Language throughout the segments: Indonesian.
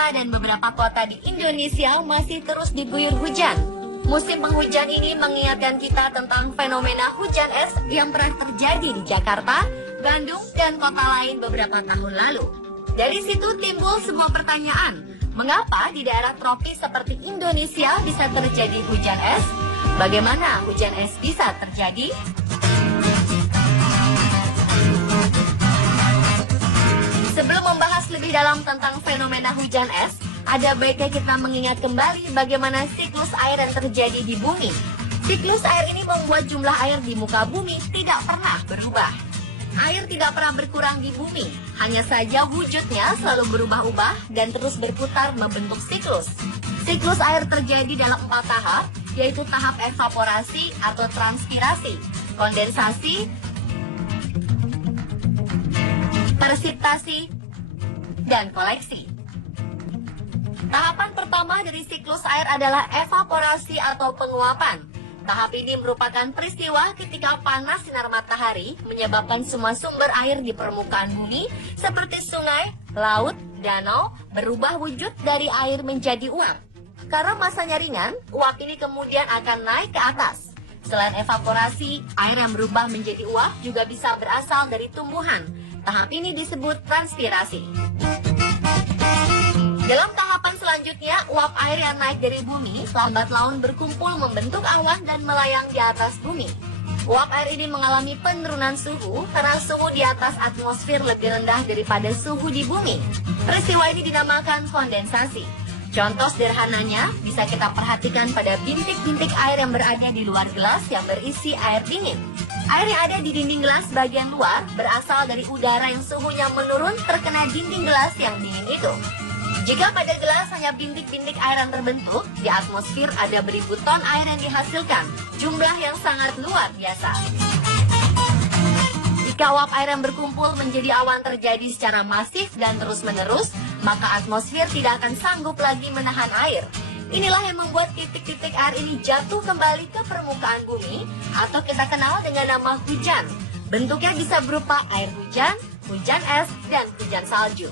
Jakarta dan beberapa kota di Indonesia masih terus diguyur hujan. Musim penghujan ini mengingatkan kita tentang fenomena hujan es yang pernah terjadi di Jakarta, Bandung, dan kota lain beberapa tahun lalu. Dari situ timbul sebuah pertanyaan, mengapa di daerah tropis seperti Indonesia bisa terjadi hujan es? Bagaimana hujan es bisa terjadi? Sebelum membahas lebih dalam tentang fenomena hujan es, ada baiknya kita mengingat kembali bagaimana siklus air yang terjadi di bumi. Siklus air ini membuat jumlah air di muka bumi tidak pernah berubah. Air tidak pernah berkurang di bumi, hanya saja wujudnya selalu berubah-ubah dan terus berputar membentuk siklus. Siklus air terjadi dalam 4 tahap, yaitu tahap evaporasi atau transpirasi, kondensasi, presipitasi, dan koleksi. Tahapan pertama dari siklus air adalah evaporasi atau penguapan. Tahap ini merupakan peristiwa ketika panas sinar matahari menyebabkan semua sumber air di permukaan bumi seperti sungai, laut, danau berubah wujud dari air menjadi uap. Karena masanya ringan, uap ini kemudian akan naik ke atas. Selain evaporasi, air yang berubah menjadi uap juga bisa berasal dari tumbuhan. Tahap ini disebut transpirasi. Dalam tahapan selanjutnya, uap air yang naik dari bumi lambat laun berkumpul membentuk awan dan melayang di atas bumi. Uap air ini mengalami penurunan suhu karena suhu di atas atmosfer lebih rendah daripada suhu di bumi. Peristiwa ini dinamakan kondensasi. Contoh sederhananya bisa kita perhatikan pada bintik-bintik air yang berada di luar gelas yang berisi air dingin. Air yang ada di dinding gelas bagian luar berasal dari udara yang suhunya menurun terkena dinding gelas yang dingin itu. Jika pada gelas hanya bintik-bintik air yang terbentuk, di atmosfer ada beribu ton air yang dihasilkan, jumlah yang sangat luar biasa. Jika uap air yang berkumpul menjadi awan terjadi secara masif dan terus-menerus, maka atmosfer tidak akan sanggup lagi menahan air. Inilah yang membuat titik-titik air ini jatuh kembali ke permukaan bumi atau kita kenal dengan nama hujan. Bentuknya bisa berupa air hujan, hujan es, dan hujan salju.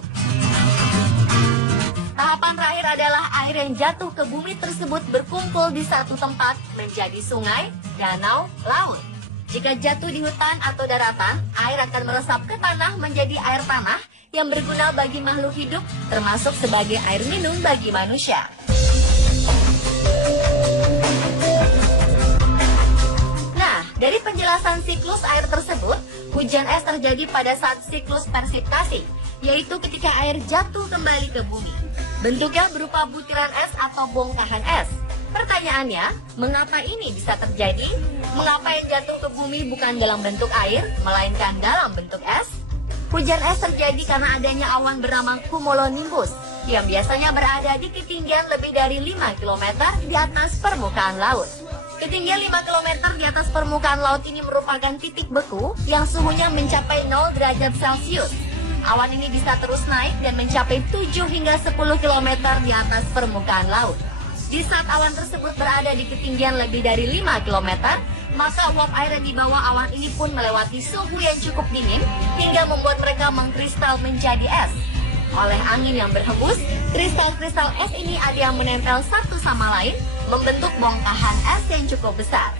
Tahapan terakhir adalah air yang jatuh ke bumi tersebut berkumpul di satu tempat menjadi sungai, danau, laut. Jika jatuh di hutan atau daratan, air akan meresap ke tanah menjadi air tanah yang berguna bagi makhluk hidup, termasuk sebagai air minum bagi manusia. Nah, dari penjelasan siklus air tersebut, hujan es terjadi pada saat siklus presipitasi, yaitu ketika air jatuh kembali ke bumi. Bentuknya berupa butiran es atau bongkahan es. Pertanyaannya, mengapa ini bisa terjadi? Mengapa yang jatuh ke bumi bukan dalam bentuk air, melainkan dalam bentuk es? Hujan es terjadi karena adanya awan bernama cumulonimbus, yang biasanya berada di ketinggian lebih dari 5 km di atas permukaan laut. Ketinggian 5 km di atas permukaan laut ini merupakan titik beku yang suhunya mencapai 0 derajat Celcius. Awan ini bisa terus naik dan mencapai 7 hingga 10 km di atas permukaan laut. Di saat awan tersebut berada di ketinggian lebih dari 5 km, maka uap air yang dibawa awan ini pun melewati suhu yang cukup dingin hingga membuat mereka mengkristal menjadi es. Oleh angin yang berhembus, kristal-kristal es ini ada yang menempel satu sama lain, membentuk bongkahan es yang cukup besar.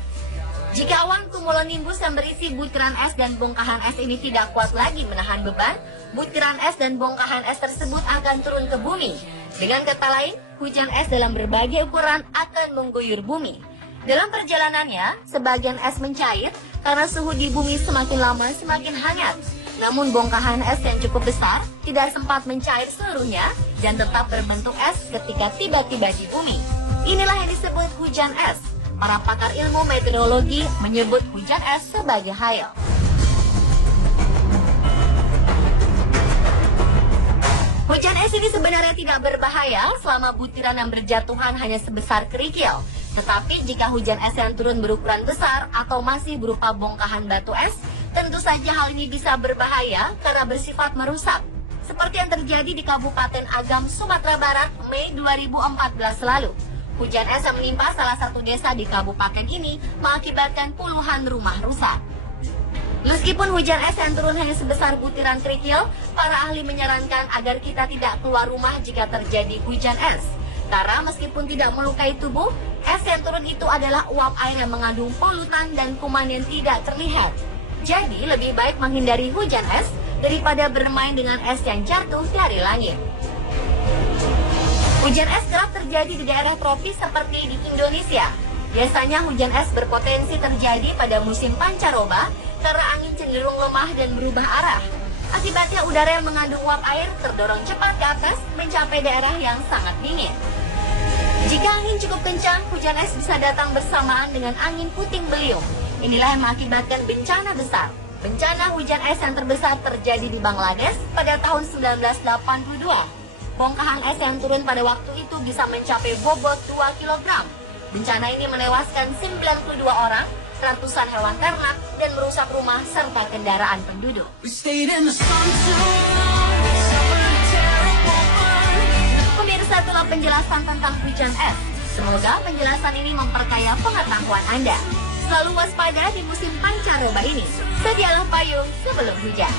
Jika awan cumulonimbus yang berisi butiran es dan bongkahan es ini tidak kuat lagi menahan beban, butiran es dan bongkahan es tersebut akan turun ke bumi. Dengan kata lain, hujan es dalam berbagai ukuran akan mengguyur bumi. Dalam perjalanannya, sebagian es mencair karena suhu di bumi semakin lama semakin hangat. Namun bongkahan es yang cukup besar tidak sempat mencair seluruhnya dan tetap berbentuk es ketika tiba-tiba di bumi. Inilah yang disebut hujan es. Para pakar ilmu meteorologi menyebut hujan es sebagai hail. Hujan es ini sebenarnya tidak berbahaya selama butiran yang berjatuhan hanya sebesar kerikil. Tetapi jika hujan es yang turun berukuran besar atau masih berupa bongkahan batu es, tentu saja hal ini bisa berbahaya karena bersifat merusak. Seperti yang terjadi di Kabupaten Agam, Sumatera Barat, Mei 2014 lalu. Hujan es yang menimpa salah satu desa di kabupaten ini mengakibatkan puluhan rumah rusak. Meskipun hujan es yang turun hanya sebesar butiran kerikil, para ahli menyarankan agar kita tidak keluar rumah jika terjadi hujan es. Karena meskipun tidak melukai tubuh, es yang turun itu adalah uap air yang mengandung polutan dan kuman yang tidak terlihat. Jadi lebih baik menghindari hujan es daripada bermain dengan es yang jatuh dari langit. Hujan es kerap terjadi di daerah tropis seperti di Indonesia. Biasanya hujan es berpotensi terjadi pada musim pancaroba karena angin cenderung lemah dan berubah arah. Akibatnya udara yang mengandung uap air terdorong cepat ke atas mencapai daerah yang sangat dingin. Jika angin cukup kencang, hujan es bisa datang bersamaan dengan angin puting beliung. Inilah yang mengakibatkan bencana besar. Bencana hujan es yang terbesar terjadi di Bangladesh pada tahun 1982. Bongkahan es yang turun pada waktu itu bisa mencapai bobot 2 kg. Bencana ini menewaskan 92 orang, ratusan hewan ternak, dan merusak rumah serta kendaraan penduduk. Pemirsa, itulah penjelasan tentang hujan es. Semoga penjelasan ini memperkaya pengetahuan Anda. Selalu waspada di musim pancaroba ini. Sedialah payung sebelum hujan.